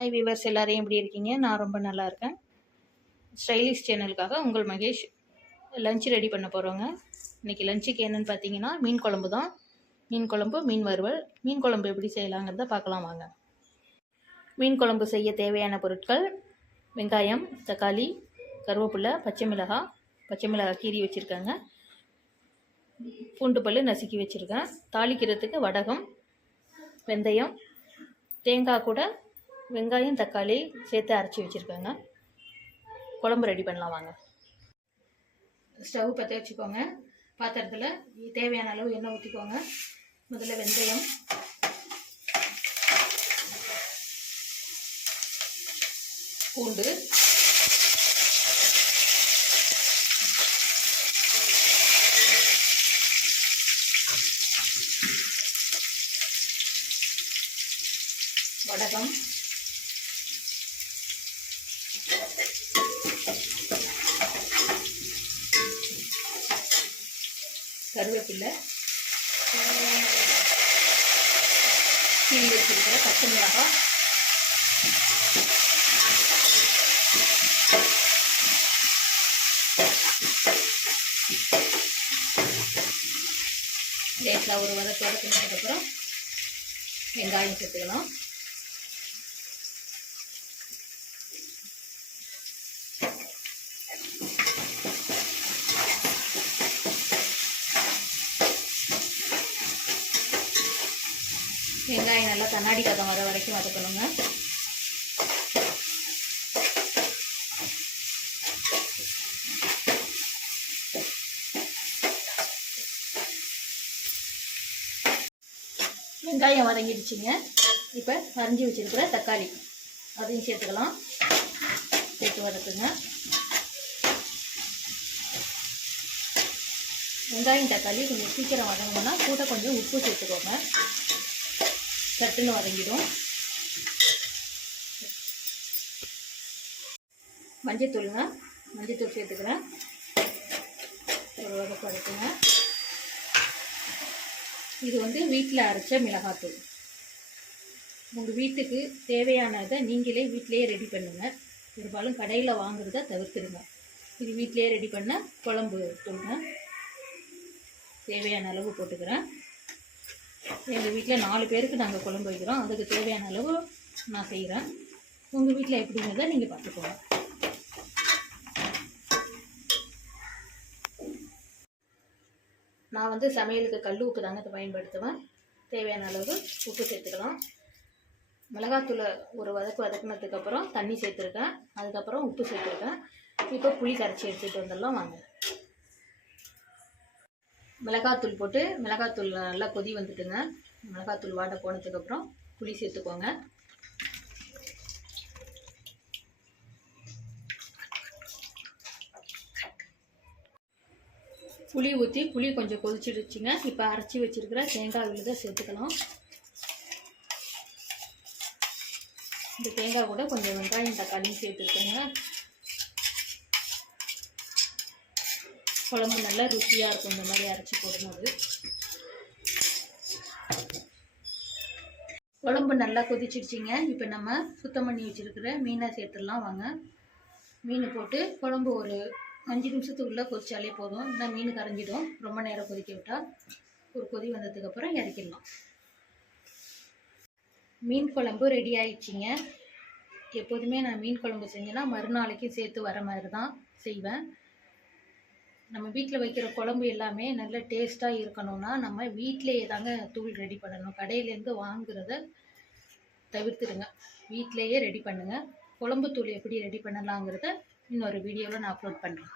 Hi viewers எல்லாரையும் எப்படி இருக்கீங்க? நான் ரொம்ப நல்லா இருக்கேன். ஸ்டைலிஷ் சேனலுக்காக உங்கள் மகேஷ் லஞ்ச் ரெடி பண்ண போகிறோங்க இன்றைக்கி லஞ்சுக்கு என்னென்னு பார்த்தீங்கன்னா மீன் குழம்பு தான். மீன் குழம்பு மீன் வறுவல். மீன் குழம்பு எப்படி செய்யலாங்கிறத பார்க்கலாம் வாங்க. மீன் குழம்பு செய்ய தேவையான பொருட்கள் வெங்காயம் தக்காளி கருவேப்பிலை பச்சை மிளகாய் பச்சை மிளகாய் கீரி வச்சுருக்காங்க. பூண்டு பல் நசுக்கி வச்சுருக்கேன். தாளிக்கிறதுக்கு வடகம் வெந்தயம் தேங்காய் கூட வெங்காயம் தக்காளி சேர்த்து அரைச்சி வச்சுருக்கேங்க. குழம்பு ரெடி பண்ணலாம் வாங்க. ஸ்டவ் பற்ற வச்சுக்கோங்க. பாத்திரத்தில் தேவையான அளவு எண்ணெய் ஊற்றிக்கோங்க முதல்ல வெந்தயம். பூண்டு. வடகம். கருவேப்பில்லை கீழ் வச்சிருக்கிற பச்சை மிளகாய் லேசாக ஒரு வதத்தோடு வதக்கினதுக்கப்புறம் வெங்காயம் சேர்த்துக்கலாம். வெங்காயம் நல்லா கண்ணாடி பதம் வர வரைக்கும் வதக்கணுங்க. வெங்காயம் வதங்கிடுச்சிங்க. இப்போ வரைஞ்சி வச்சுருக்கிற தக்காளி. அதையும் சேர்த்துக்கலாம். சேர்த்து வதக்குங்க. வெங்காயம் தக்காளி கொஞ்சம் சீக்கிரம் வதங்கணும்னா கூட கொஞ்சம் உப்பு சேர்த்துக்கோங்க. சட்டுன்னு வதங்கிடும். மஞ்சத்தூளுங்க மஞ்சத்தூள் சேர்த்துக்கிறேன். ஒரு வதக்கு வதக்குங்க. இது வந்து வீட்டில் அரைச்ச மிளகாத்தூள். உங்கள் வீட்டுக்கு தேவையானதை நீங்களே வீட்டிலேயே ரெடி பண்ணுங்கள் பெரும்பாலும் கடையில் வாங்குறத தவிர்த்துடுங்க. இது வீட்டிலேயே ரெடி பண்ண குழம்பு தூளுங்க. தேவையான அளவு போட்டுக்கிறேன். எங்கள் வீட்டில் நாலு பேருக்கு நாங்கள் குழம்பு வைக்கிறோம். அதுக்கு தேவையான அளவு நான் செய்கிறேன் உங்கள் வீட்டில் எப்படிங்கிறத நீங்கள் பார்த்துக்கோங்க. நான் வந்து சமையலுக்கு கல் உப்பு தாங்க இதை பயன்படுத்துவேன். தேவையான அளவு உப்பு சேர்த்துக்கலாம். மிளகாத்தூளை ஒரு வதக்கு வதக்குனதுக்கப்புறம் தண்ணி சேர்த்துருக்கேன். அதுக்கப்புறம் உப்பு சேர்த்துருக்கேன். இப்போ புளி கரைச்சி எடுத்துகிட்டு வந்துடலாம். வாங்க. மிளகாத்தூள் போட்டு மிளகாத்தூள் நல்லா கொதி வந்துட்டுங்க. மிளகாத்தூள் வாட போனதுக்கப்புறம் புளி சேர்த்துக்கோங்க. புளி ஊற்றி புளி கொஞ்சம் கொதிச்சிடுச்சுங்க. இப்போ அரைச்சி வச்சுருக்கிற தேங்காய் விழுதை சேர்த்துக்கலாம். இந்த தேங்காய் கூட கொஞ்சம் வெங்காயம் தக்காளியும் சேர்த்துருக்கோங்க குழம்பு நல்லா ருசியாக இருக்கும். இந்த மாதிரி அரைச்சி போடும்போது. குழம்பு நல்லா கொதிச்சிடுச்சிங்க இப்போ நம்ம சுத்தம் பண்ணி வச்சுருக்கிற மீனை சேர்த்துடலாம். வாங்க. மீன் போட்டு குழம்பு ஒரு அஞ்சு நிமிஷத்துக்குள்ளே கொதிச்சாலே போதும். இந்த மீன் கரைஞ்சிடும். ரொம்ப நேரம் கொதிக்க விட்டால் ஒரு கொதி வந்ததுக்கப்புறம் இறக்கிடலாம். மீன் குழம்பு ரெடி ஆயிடுச்சிங்க. எப்போதுமே நான் மீன் குழம்பு செஞ்சேன்னா மறுநாளைக்கு சேர்த்து வர மாதிரி தான் செய்வேன். நம்ம வீட்டில் வைக்கிற குழம்பு எல்லாமே நல்ல டேஸ்ட்டாக இருக்கணும்னா நம்ம வீட்டிலேயே தாங்க தூள் ரெடி பண்ணணும். கடையிலேருந்து வாங்குறத தவிர்த்துடுங்க. வீட்டிலையே ரெடி பண்ணுங்கள் குழம்பு தூள் எப்படி ரெடி பண்ணலாங்கிறத இன்னொரு வீடியோவில் நான் அப்லோட் பண்ணுறேன்